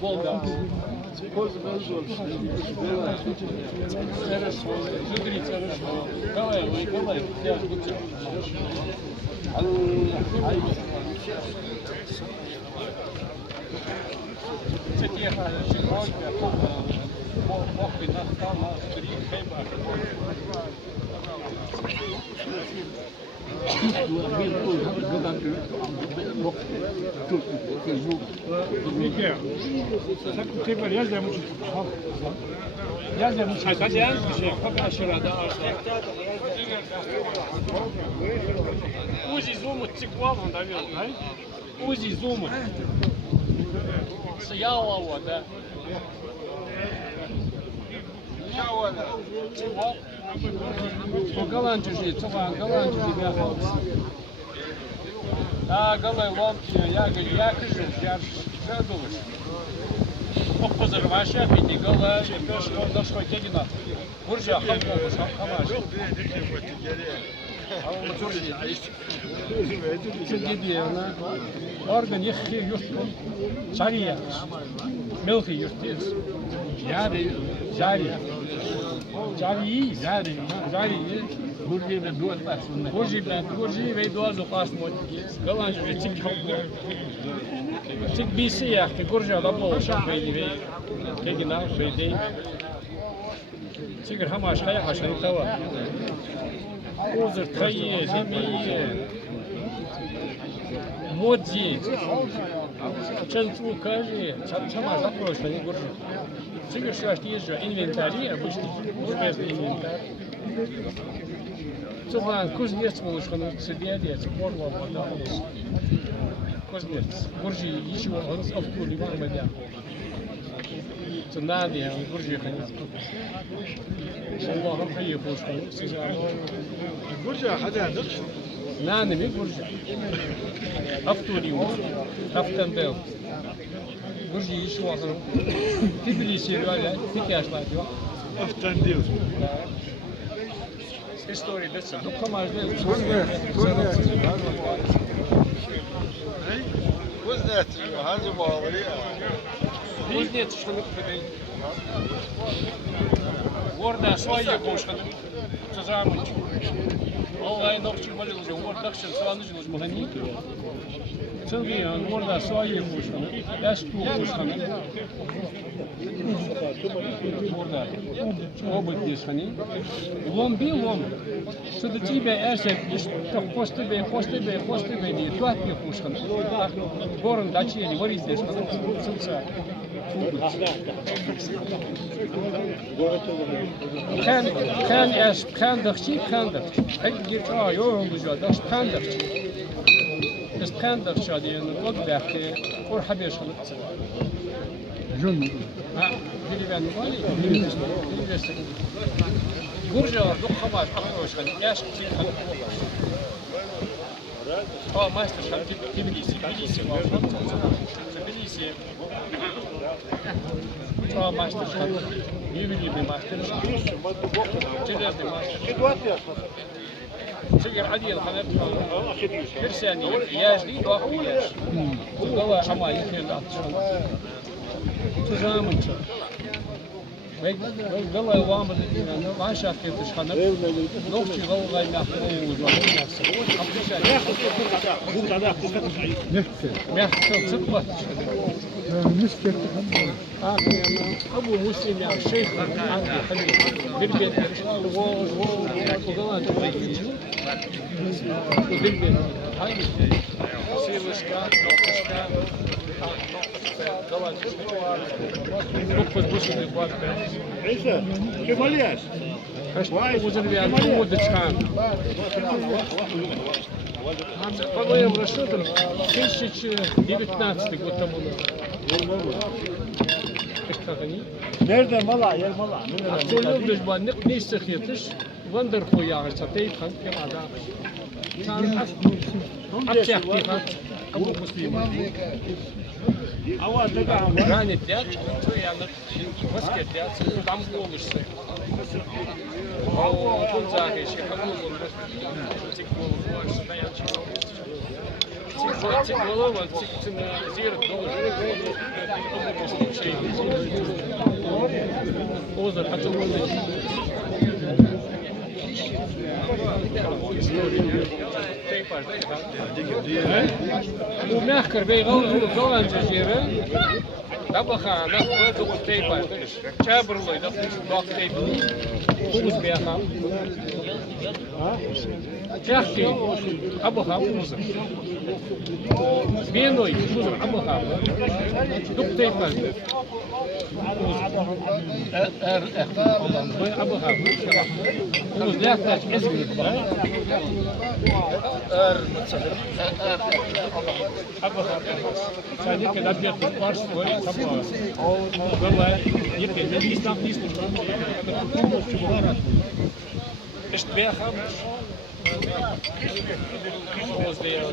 Volga. Давай, я Uzi zoom'u çıkmadan da ver. Uzi zoom'u. Sıyağı var da. Galancı şey, çoğan galancı bir yapalım. Galay lampiya, ya kızım, ya doluş. O pazarı aşağı bindi, galay, beş koy tegina. Burca hamur, hamar. Çünkü diye ona organ yıkı yurtun, çariye, milki yurtuyuz. Yani cari. Cari. Burji ve duaz okas mod. Galanj ve tik bisi ya ki gurja la bol şahbeydi ve tegina beydi. Çıkır hamaş kaya haşani tava. Uzur tayye, demiye. Modzi. Çantu kaje, çama zaproşani gurja. Çıkır şu açtı yazıyor inventari, обычный безбезный инвентарь. Çoğun kuznets buluşkanı sediye sporla modalız. Kuznets. Gurji işi oluruz avtuli var mı diye. Çından diye gurji kanı. Allah'ım hayır buluşkanı. Gurja hadi andık. Nane mi gurji? Avtuli var. Avtandel. Gurji işi oluruz. Tbilisi var ya, tek yaşlar diyor. Aftan diyor. История дэца. Ну, команда. Kuznets, hangi bağlı ya? Kuznets, что мы купили. Горда своя кошка. Сазамыч. Олай ногчи молил уже. Гордакшин сваныжил уже магани. Цилги, горда своя кошка. Ясту кошка. Горда. Обувь здесь они. Лом бил лом. Что до тебя эрсет, что хосты не туат не кошка. Горн дачели, вори здесь. Цилца. Kan dagçı. Hayır git yok güzel. Daş kan dagçı. Biz kan dagçı diye o belki or haber şalıp. Jön. Ha, biri ben vali. Gurja dokhamar akroşan yaş için kan. O master şarkı Tbilisi var. Tbilisi. O master şarkı. Yürüyü bir master. Çeles bir master. Çünkü hadi yıllar bir saniye yaş değil vakti yaş. Bu da ama yıkıldı atışan. Tuzağımın çok. Ve galay vamı dediğinde başak yapışkanır. Nokçu galay nahnu uzmanı. Mehter çıkmaz. Abu Muslim ya Şeyh bir gelir. O galay bilmiyorum. Hangi Sivas'ta, Noktaş'ta, çok pozbuşluğu var. Neyse, Kemaliyaz. Uzun bir adım oldu çıkan. Ama я расчетом 2019 год тому назад. Nerede mala, yer mala. Söylüyorum biz bu ne sıkıntı? Wonderful ya, satayım kan ada. Aktif kan. Abu Muslim. Ava tekam. Ранит дядь, то я на баскет дядь, там голышся. О, тут загиш, я кому тик голова, стоячий. Тик голова, тик зир, Озер, а то Bu mehker bij Roland jaren. Dat we gaan, dat we het op het tape uit. Chaberloy, dat is nog tape. Volgens mij gaan. Jachty, Abraham, Moezer. Beenoy, Moezer, Abraham. Doek tape uit. Echt, Abraham. Volgens mij dat is het. Sen ne kadar bir var böyle sabah. Vallahi yıkayım. Ben İstanbul İşte bir ham. Oz diyor.